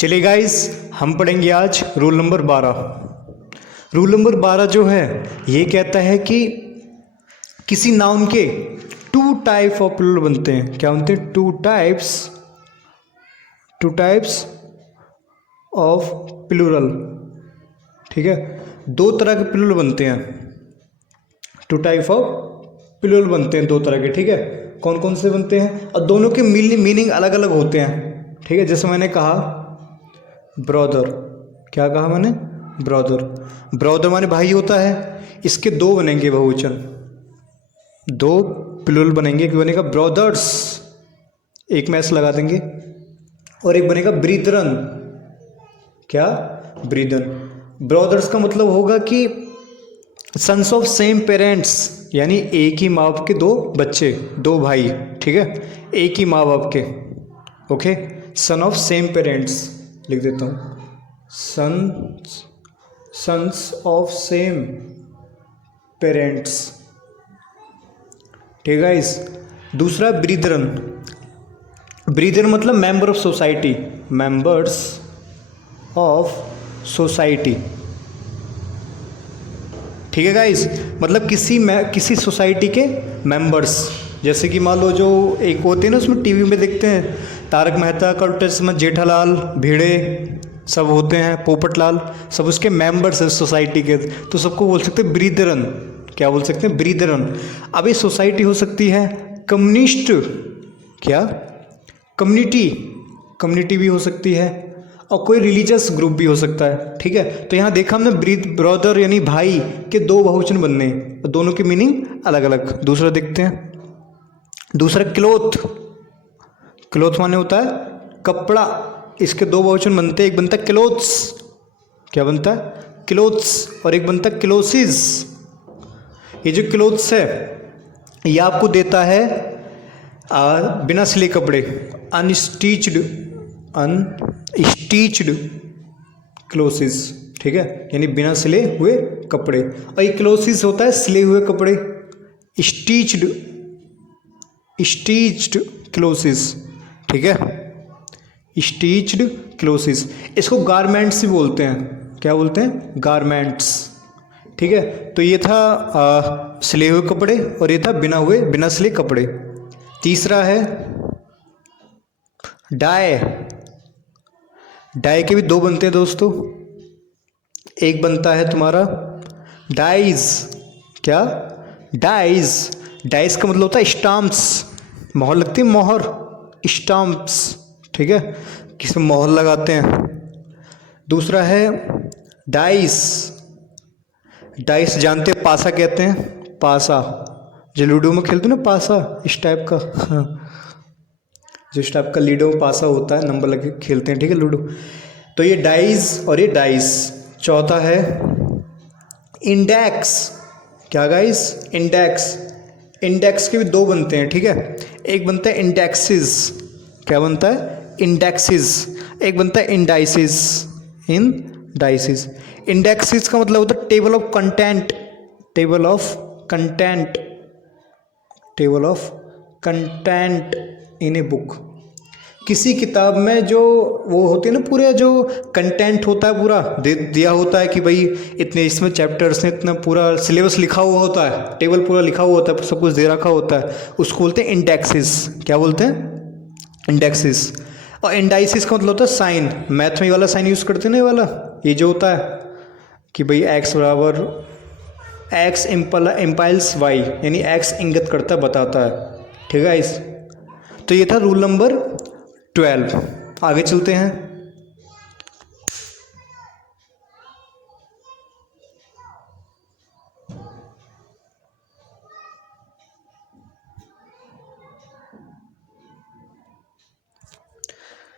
चलिए गाइस, हम पढ़ेंगे आज रूल नंबर 12। रूल नंबर 12 जो है ये कहता है कि किसी नाउन के टू टाइप ऑफ प्लूरल बनते हैं। क्या बनते हैं? Two types of plural. ठीक है, दो तरह के प्लूरल बनते हैं। टू टाइप ऑफ प्लूरल बनते हैं दो तरह के। ठीक है, कौन कौन से बनते हैं? और दोनों के मीनिंग अलग अलग होते हैं। ठीक है, जैसे मैंने कहा ब्रदर। क्या कहा मैंने? ब्रदर। ब्रदर माने भाई होता है। इसके दो बनेंगे बहुवचन, दो प्लूरल बनेंगे। एक बनेगा ब्रदर्स, एक में एस लगा देंगे, और एक बनेगा ब्रीदरन। क्या? ब्रीदरन। ब्रदर्स का मतलब होगा कि सन्स ऑफ सेम पेरेंट्स, यानी एक ही माँ बाप के दो बच्चे, दो भाई। ठीक है, एक ही माँ बाप के। Okay, son of same parents लिख देता हूँ, सन्स ऑफ सेम पेरेंट्स। ठीक है गाइस। दूसरा ब्रीदरन। ब्रीदर मतलब member of society, members of society. ठीक है गाइस, मतलब किसी सोसाइटी के मेंबर्स। जैसे कि मान लो जो एक होते हैं ना, उसमें टीवी में देखते हैं तारक मेहता का उल्टा चश्मा, जेठालाल, भिड़े सब होते हैं, पोपटलाल, सब उसके मेंबर्स हैं सोसाइटी के। तो सबको बोल सकते हैं ब्रीदरन। क्या बोल सकते हैं? ब्रीदरन। अब ये सोसाइटी हो सकती है कम्युनिस्ट, क्या कम्युनिटी भी हो सकती है, और कोई रिलीजियस ग्रुप भी हो सकता है। ठीक है, तो यहाँ देखा हमने ब्रदर यानी भाई के दो बहुवचन बनने, दोनों की मीनिंग अलग अलग। दूसरा देखते हैं। दूसरा क्लोथ माने होता है कपड़ा। इसके दो बहुवचन बनते हैं, एक बनता है क्लोथ्स। क्या बनता है? क्लोथ्स। और एक बनता है क्लोसिस। ये जो क्लोथ्स है ये आपको देता है बिना सिले कपड़े, अनस्टिच्ड क्लोसिस। ठीक है, यानी बिना सिले हुए कपड़े। और ये क्लोसिस होता है सिले हुए कपड़े, स्टिच्ड क्लोसिस। ठीक है, स्टिच्ड क्लोसिस। इसको गारमेंट्स भी बोलते हैं। क्या बोलते हैं? गारमेंट्स। ठीक है, तो ये था सिले हुए कपड़े, और ये था बिना सिले कपड़े। तीसरा है डाई। डाई के भी दो बनते हैं दोस्तों। एक बनता है तुम्हारा डाइज। क्या? डाइज का मतलब होता है स्टाम्प्स। मोहर लगती है, मोहर, स्टाम्प्स। ठीक है, किसमें मोहर लगाते हैं। दूसरा है डाइस। जानते हैं, पासा कहते हैं, पासा जो लूडो में खेलते हैं ना, पासा इस टाइप का। हाँ, जो इस टाइप का लूडो में पासा होता है, नंबर लगे खेलते हैं। ठीक है, लूडो। तो ये डाइस और ये डाइस। चौथा है इंडेक्स। क्या गाइस? इंडेक्स के भी दो बनते हैं। ठीक है, एक बनता है इंडेक्सिस। क्या बनता है? इंडेक्सिस। एक बनता है इंडाइसिस। इंडेक्सिस का मतलब होता है table of content in a book. किसी किताब में जो वो होती है ना, पूरा जो कंटेंट होता है पूरा दिया होता है कि भाई इतने इसमें चैप्टर्स हैं, इतना पूरा सिलेबस लिखा हुआ होता है, टेबल पूरा लिखा हुआ होता है, सब कुछ दे रखा होता है, उसको बोलते हैं इंडेक्सिस। क्या बोलते हैं? इंडेक्सिस। और इंडाइसिस का मतलब होता है साइन। मैथ में ये वाला साइन यूज़ करते हैं ना, ये वाला, ये जो होता है कि भाई x बराबर x इम्पाइल्स y, यानी x इंगित करता है, बताता है। ठीक है इस। तो ये था रूल नंबर 12। आगे चलते हैं।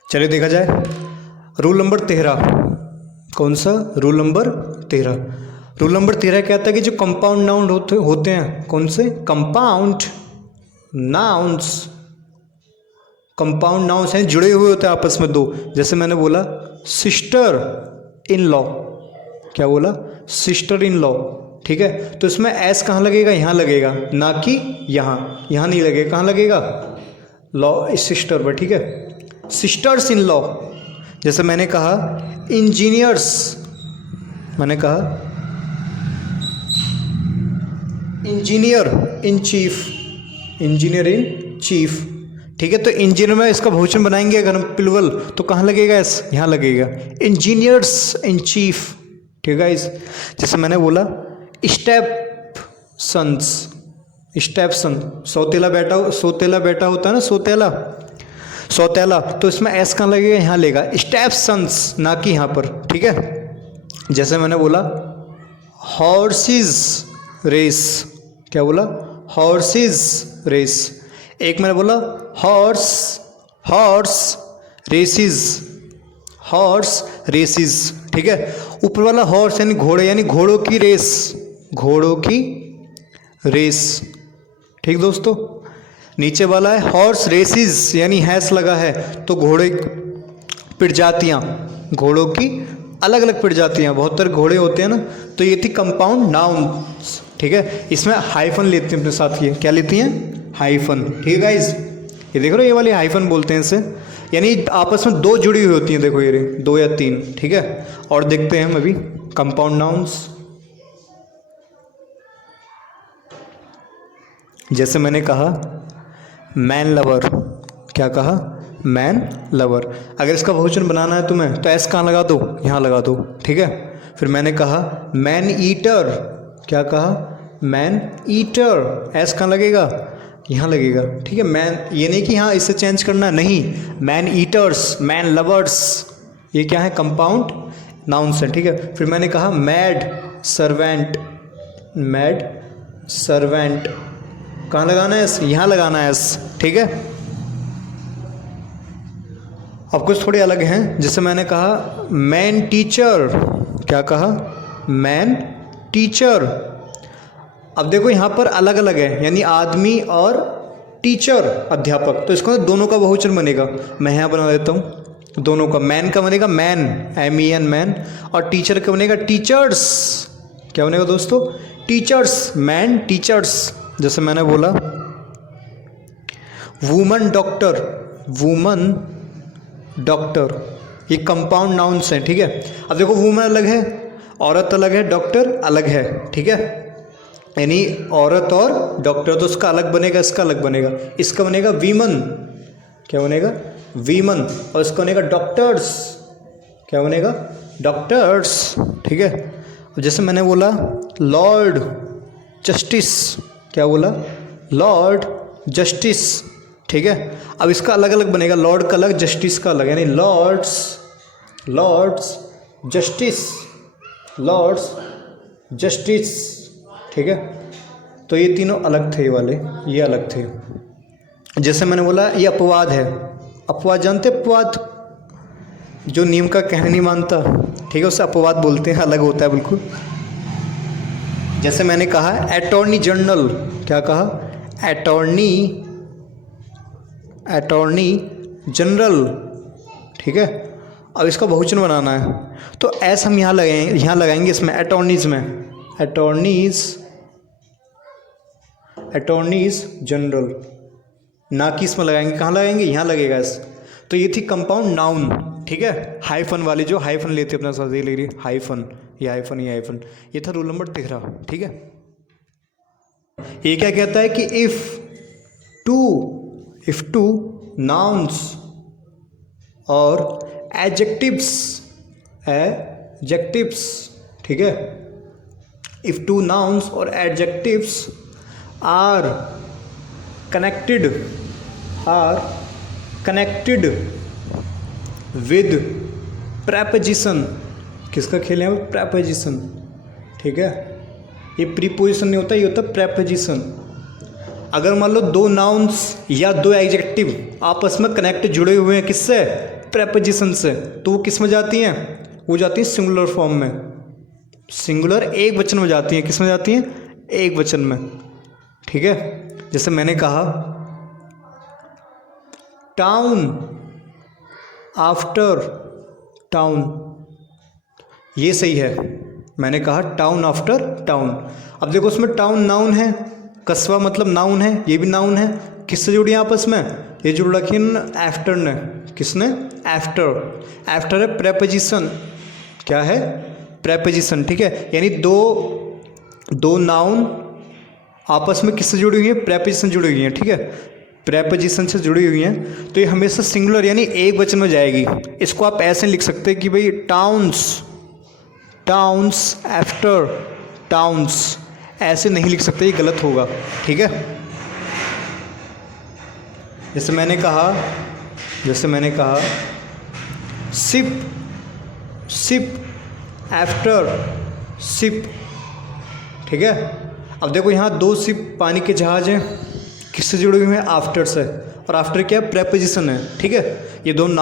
चलिए देखा जाए रूल नंबर 13। कौन सा? Rule number 13। रूल नंबर 13 कहता है कि जो कंपाउंड नाउन होते हैं, कौन से? कंपाउंड नाउन्स हैं, जुड़े हुए होते हैं आपस में दो। जैसे मैंने बोला सिस्टर इन लॉ। क्या बोला? Sister in law. ठीक है, तो इसमें एस कहाँ लगेगा? यहाँ लगेगा, ना कि यहाँ नहीं लगेगा। कहाँ लगेगा? लॉ सिस्टर पर। ठीक है, सिस्टर्स इन लॉ। जैसे मैंने कहा इंजीनियर्स, मैंने कहा engineer in chief, engineer in chief, ठीक है। तो इंजीनियर में इसका बहुवचन बनाएंगे अगर हम प्लूरल तो कहाँ लगेगा, एस यहाँ लगेगा, इंजीनियर्स इन चीफ, ठीक है। इस जैसे मैंने बोला स्टेप सन्स, स्टेप सन, सौतेला बेटा होता है ना, सौतेला, तो इसमें एस कहाँ लगेगा, यहाँ लगेगा, स्टेप सन्स, ना कि यहाँ पर, ठीक है। जैसे मैंने बोला हॉर्सेस रेस, क्या बोला, हॉर्सेस रेस। एक मैंने बोला हॉर्स रेसिस, ठीक है। ऊपर वाला हॉर्स यानी घोड़े, यानी घोड़ों की रेस, ठीक दोस्तों। नीचे वाला है हॉर्स रेसिस, यानी हैस लगा है, तो घोड़े प्रजातियाँ, घोड़ों की अलग अलग प्रजातियाँ, बहुत तरह घोड़े होते हैं ना। तो ये थी कंपाउंड नाउन्स, ठीक है। इसमें हाइफन लेती हैं अपने साथ, ये क्या लेती हैं, हाइफन, ठीक है गाइज। ये देख रहे हो, ये वाली हाइफन बोलते हैं इसे, यानी आपस में दो जुड़ी हुई होती हैं, देखो ये दो या तीन, ठीक है। और देखते हैं हम अभी कंपाउंड नाउन्स। जैसे मैंने कहा मैन लवर, क्या कहा, मैन लवर। अगर इसका बहुवचन बनाना है तुम्हें तो एस कहाँ लगा दो, यहाँ लगा दो, ठीक है। फिर मैंने कहा मैन ईटर, क्या कहा, मैन ईटर, एस कहाँ लगेगा, यहाँ लगेगा, ठीक है। मैन, ये नहीं कि हाँ इसे चेंज करना, नहीं, मैन ईटर्स, मैन लवर्स, ये क्या है, कंपाउंड नाउन्स है, ठीक है। फिर मैंने कहा मैड सर्वेंट, कहाँ लगाना है, यहाँ लगाना है, ठीक है। अब कुछ थोड़े अलग हैं, जैसे मैंने कहा मैन टीचर, क्या कहा, मैन टीचर। अब देखो यहाँ पर अलग अलग है, यानी आदमी और टीचर अध्यापक, तो इसको दोनों का बहुवचन बनेगा। मैं यहाँ बना देता हूँ दोनों का, मैन का बनेगा मैन, MEN मैन, और टीचर का बनेगा टीचर्स, क्या बनेगा दोस्तों, टीचर्स, मैन टीचर्स। जैसे मैंने बोला वुमन डॉक्टर, ये कंपाउंड नाउन्स हैं, ठीक है। अब देखो वुमन अलग है, औरत अलग है, डॉक्टर अलग है, ठीक है। यानी औरत और डॉक्टर, तो उसका अलग बनेगा, इसका अलग बनेगा, इसका बनेगा वीमन, क्या बनेगा, वीमन, और इसका बनेगा डॉक्टर्स, क्या बनेगा, डॉक्टर्स, ठीक है। जैसे मैंने बोला लॉर्ड जस्टिस, क्या बोला, लॉर्ड जस्टिस, ठीक है। अब इसका अलग अलग बनेगा, लॉर्ड का अलग, जस्टिस का अलग, यानी लॉर्ड्स जस्टिस, ठीक है। तो ये तीनों अलग थे, ये वाले, ये अलग थे। जैसे मैंने बोला ये अपवाद है, अपवाद जानते, अपवाद जो नियम का कहना नहीं मानता, ठीक है, उसे अपवाद बोलते हैं, अलग होता है बिल्कुल। जैसे मैंने कहा अटॉर्नी जनरल, क्या कहा, अटॉर्नी जनरल, ठीक है। अब इसका बहुवचन बनाना है, तो एस हम यहाँ लगाएंगे इसमें, अटॉर्नीज में, अटॉर्नीज जनरल, ना कि इसमें लगाएंगे, कहाँ लगाएंगे, यहाँ लगेगा इस। तो ये थी कंपाउंड नाउन, ठीक है। हाइफन वाली, जो हाइफन लेते अपना साथ, ये ले रही हाइफन, ये हाइफन, ये हाइफन। ये था रूल नंबर 13, ठीक है। ये क्या कहता है कि इफ टू नाउन्स और एडजेक्टिव्स, ठीक है, इफ टू नाउन्स और adjectives are connected with preposition, किसका खेल है, प्रेपोजिशन, ठीक है। ये प्रीपोजिशन नहीं होता, ये होता प्रेपोजिशन। अगर मान लो दो नाउन्स या दो एडजेक्टिव आपस में कनेक्ट जुड़े हुए हैं, किससे, प्रेपोजिशन से, तो वो किस में जाती हैं, वो जाती हैं सिंगुलर फॉर्म में, सिंगुलर एक वचन में जाती हैं, किस में जाती हैं, एक वचन में, ठीक है। जैसे मैंने कहा टाउन आफ्टर टाउन, ये सही है, मैंने कहा टाउन आफ्टर टाउन। अब देखो उसमें टाउन नाउन है, कस्बा मतलब नाउन है, ये भी नाउन है। किससे जुड़ी है आपस में? ये जुड़ रखी है आफ्टर ने। किसने? आफ्टर। आफ्टर है प्रेपोजिशन। क्या है? प्रेपोजिशन, ठीक है। यानी दो नाउन आपस में किससे जुड़ी हुई है? प्रेपोजिशन जुड़ी हुई है, ठीक है। प्रेपोजिशन से जुड़ी हुई हैं तो ये हमेशा सिंगुलर यानी एक वचन में जाएगी। इसको आप ऐसे लिख सकते हैं कि भाई टाउन्स, टाउन्स आफ्टर टाउन्स, ऐसे नहीं लिख सकते, ये गलत होगा, ठीक है। जैसे मैंने कहा शिप, शिप आफ्टर शिप, ठीक है। अब देखो यहाँ 2 शिप पानी के जहाज हैं, किससे जुड़े हुए हैं? आफ्टर से। और आफ्टर क्या? प्रेपोजिशन है, ठीक है। ये दोनों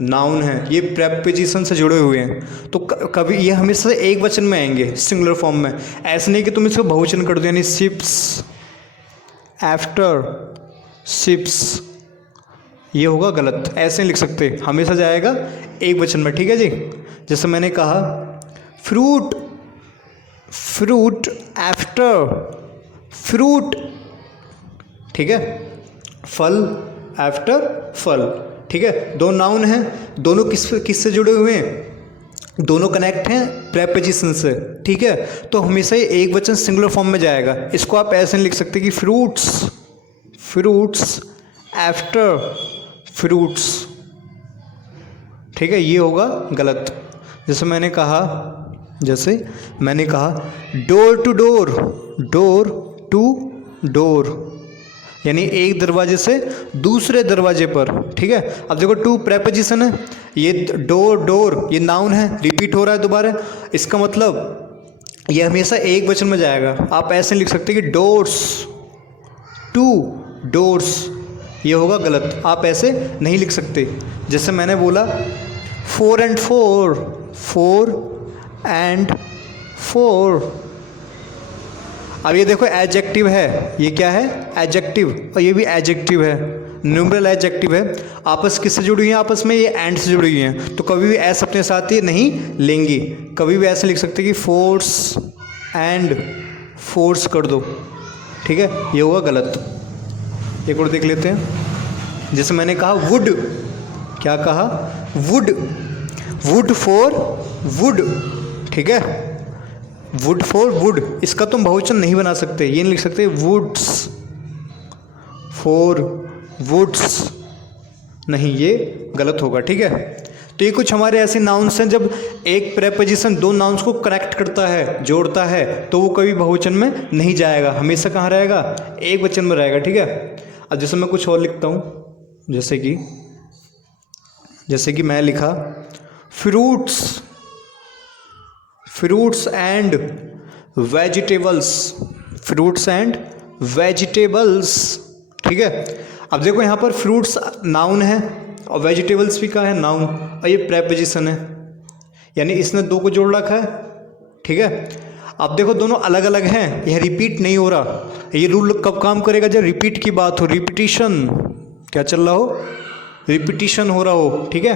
नाउन हैं, ये प्रेपोजिशन से जुड़े हुए हैं। तो कभी ये हमेशा एक वचन में आएंगे, सिंगुलर फॉर्म में। ऐसे नहीं कि तुम इसको बहुवचन कर दो, यानी शिप्स आफ्टर शिप्स, ये होगा गलत। ऐसे नहीं लिख सकते, हमेशा जाएगा एक वचन में, ठीक है जी। जैसे मैंने कहा फ्रूट, फ्रूट आफ्टर फ्रूट, ठीक है। फल आफ्टर फल, ठीक है। दो नाउन हैं, दोनों किससे जुड़े हुए हैं? दोनों कनेक्ट हैं प्रेपोजिशन से, ठीक है। तो हमेशा ही एक वचन सिंगुलर फॉर्म में जाएगा। इसको आप ऐसे नहीं लिख सकते कि फ्रूट्स, फ्रूट्स आफ्टर फ्रूट्स, ठीक है, ये होगा गलत। जैसे मैंने कहा door to door, door to door, यानी एक दरवाजे से दूसरे दरवाजे पर, ठीक है। अब देखो टू प्रेपोजिशन है, ये डोर ये नाउन है, रिपीट हो रहा है दोबारा, इसका मतलब ये हमेशा एक वचन में जाएगा। आप ऐसे लिख सकते हैं कि डोर्स टू डोर्स, ये होगा गलत, आप ऐसे नहीं लिख सकते। जैसे मैंने बोला 4 and 4, 4 and 4। अब ये देखो एडजेक्टिव है, ये क्या है? एडजेक्टिव, और ये भी एडजेक्टिव है, न्यूमरल एडजेक्टिव है। आपस किससे जुड़ी हुई हैं? आपस में ये एंड से जुड़ी हुई हैं। तो कभी भी एस अपने साथ ये नहीं लेंगी, कभी भी ऐसे लिख सकते कि फोर्स एंड फोर्स कर दो, ठीक है, ये होगा गलत। एक और देख लेते हैं। जैसे मैंने कहा वुड, क्या कहा? वुड, वुड फॉर वुड, ठीक है, वुड फॉर वुड, इसका तुम बहुवचन नहीं बना सकते, ये नहीं लिख सकते वुड्स फॉर वुड्स, नहीं, ये गलत होगा, ठीक है। तो ये कुछ हमारे ऐसे नाउन्स हैं, जब एक प्रेपोजिशन दो नाउन्स को कनेक्ट करता है, जोड़ता है, तो वो कभी बहुवचन में नहीं जाएगा, हमेशा कहाँ रहेगा? एक वचन में रहेगा, ठीक है। अब जैसे मैं कुछ और लिखता हूँ, जैसे कि मैं लिखा fruits, fruits and vegetables, fruits and vegetables, ठीक है। अब देखो यहाँ पर फ्रूट्स नाउन है और वेजिटेबल्स भी का है नाउन, और ये प्रेपोजिशन है, यानी इसने दो को जोड़ रखा है, ठीक है। अब देखो दोनों अलग अलग हैं, यह रिपीट नहीं हो रहा। ये रूल कब काम करेगा? जब रिपीट की बात हो, रिपीटिशन क्या चल रहा हो, रिपीटिशन हो रहा हो, ठीक है,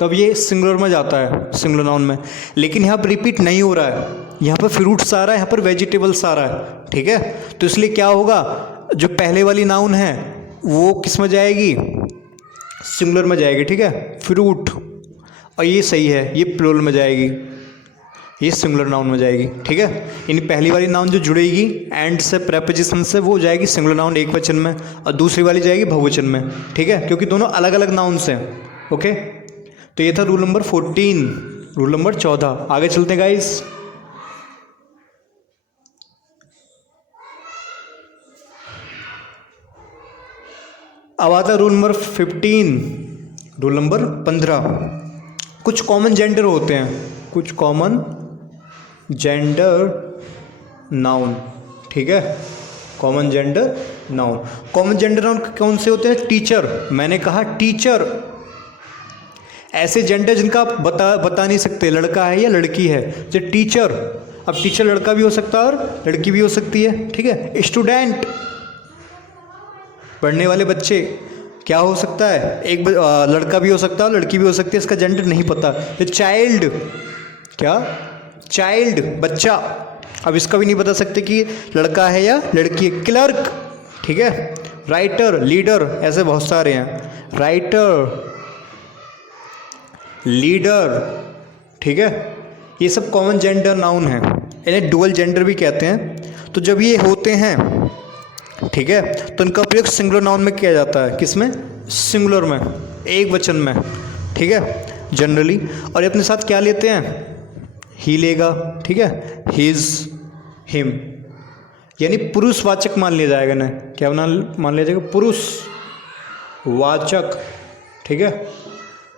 तब ये सिंगुलर में जाता है, सिंगुलर नाउन में। लेकिन यहाँ पर रिपीट नहीं हो रहा है, यहाँ पर फ्रूट्स आ रहा है, यहाँ पर वेजिटेबल्स आ रहा है, ठीक है। तो इसलिए क्या होगा, जो पहले वाली नाउन है वो किस में जाएगी? सिंगुलर में जाएगी, ठीक है, फ्रूट, और ये सही है, ये प्लूरल में जाएगी, ये सिंगुलर नाउन में जाएगी, ठीक है। यानी पहली वाली नाउन जो जुड़ेगी एंड से, प्रेपोजिशन से, वो जाएगी सिंगुलर नाउन एक वचन में, और दूसरी वाली जाएगी बहुवचन में, ठीक है, क्योंकि दोनों अलग अलग नाउन्स हैं, ओके। तो ये था रूल नंबर 14, रूल नंबर 14। आगे चलते हैं गाइस। अब आता है रूल नंबर 15, रूल नंबर 15। कुछ कॉमन जेंडर होते हैं, कुछ कॉमन जेंडर नाउन, ठीक है, common gender noun. Common gender noun कौन से होते हैं? टीचर, मैंने कहा टीचर, ऐसे जेंडर जिनका आप बता नहीं सकते लड़का है या लड़की है, जैसे टीचर। अब टीचर लड़का भी हो सकता है और लड़की भी हो सकती है, ठीक है। स्टूडेंट, पढ़ने वाले बच्चे, क्या हो सकता है? एक लड़का भी हो सकता है और लड़की भी हो सकती है, इसका जेंडर नहीं पता। चाइल्ड, क्या? चाइल्ड, बच्चा, अब इसका भी नहीं बता सकते कि लड़का है या लड़की है। क्लर्क, ठीक है, राइटर, लीडर, ऐसे बहुत सारे हैं। राइटर, लीडर, ठीक है, ये सब कॉमन जेंडर नाउन है, इन्हें डुअल जेंडर भी कहते हैं। तो जब ये होते हैं, ठीक है, तो इनका प्रयोग सिंगुलर नाउन में किया जाता है। किसमें? सिंगुलर में, एक वचन में, ठीक है, जनरली। और ये अपने साथ क्या लेते हैं? ही लेगा, ठीक है, हिज, हिम, यानी पुरुषवाचक मान लिया जाएगा ना। क्या मान लिया जाएगा? पुरुषवाचक, ठीक है,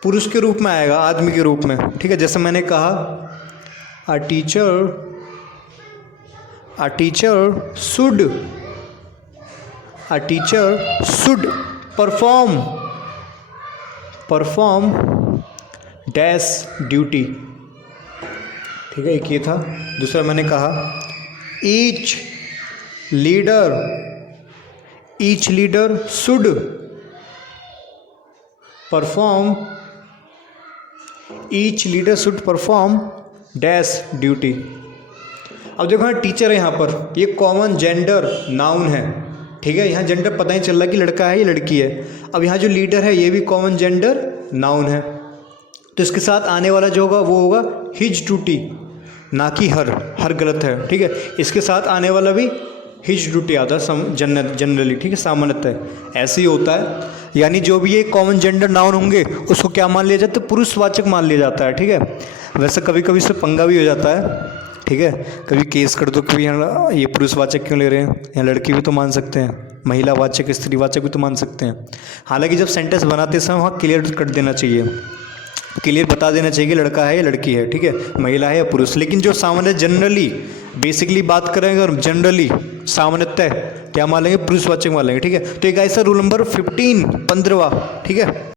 पुरुष के रूप में आएगा, आदमी के रूप में, ठीक है। जैसे मैंने कहा a teacher should perform dash duty, ठीक है, एक ये था। दूसरा मैंने कहा each leader should perform dash duty. अब देखो यहाँ टीचर है, यहाँ पर ये कॉमन जेंडर नाउन है, ठीक है, यहाँ जेंडर पता ही चल रहा है कि लड़का है या लड़की है। अब यहाँ जो लीडर है ये भी कॉमन जेंडर नाउन है, तो इसके साथ आने वाला जो होगा वो होगा हिज ड्यूटी, ना कि हर गलत है, ठीक है। इसके साथ आने वाला भी हिज ड्यूटी आता है जनरली, ठीक है, सामान्यतः ऐसे ही होता है। यानी जो भी ये कॉमन जेंडर नाउन होंगे उसको क्या मान लिया जाता है? पुरुषवाचक मान लिया जाता है, ठीक है। वैसे कभी कभी इससे पंगा भी हो जाता है, ठीक है, कभी केस कर दो कि यहाँ ये पुरुषवाचक क्यों ले रहे हैं, यहाँ लड़की भी तो मान सकते हैं, महिलावाचक, स्त्रीवाचक भी तो मान सकते हैं। हालांकि जब सेंटेंस बनाते समय वहाँ क्लियर कर देना चाहिए, क्लियर बता देना चाहिए कि लड़का है या लड़की है, ठीक है, महिला है या पुरुष। लेकिन जो सामान्य जनरली बेसिकली बात करेंगे और जनरली सामान्यतः क्या मान लेंगे? पुरुषवाचक मान लेंगे, ठीक है। तो एक ऐसा रूल नंबर 15, 15वां, ठीक है।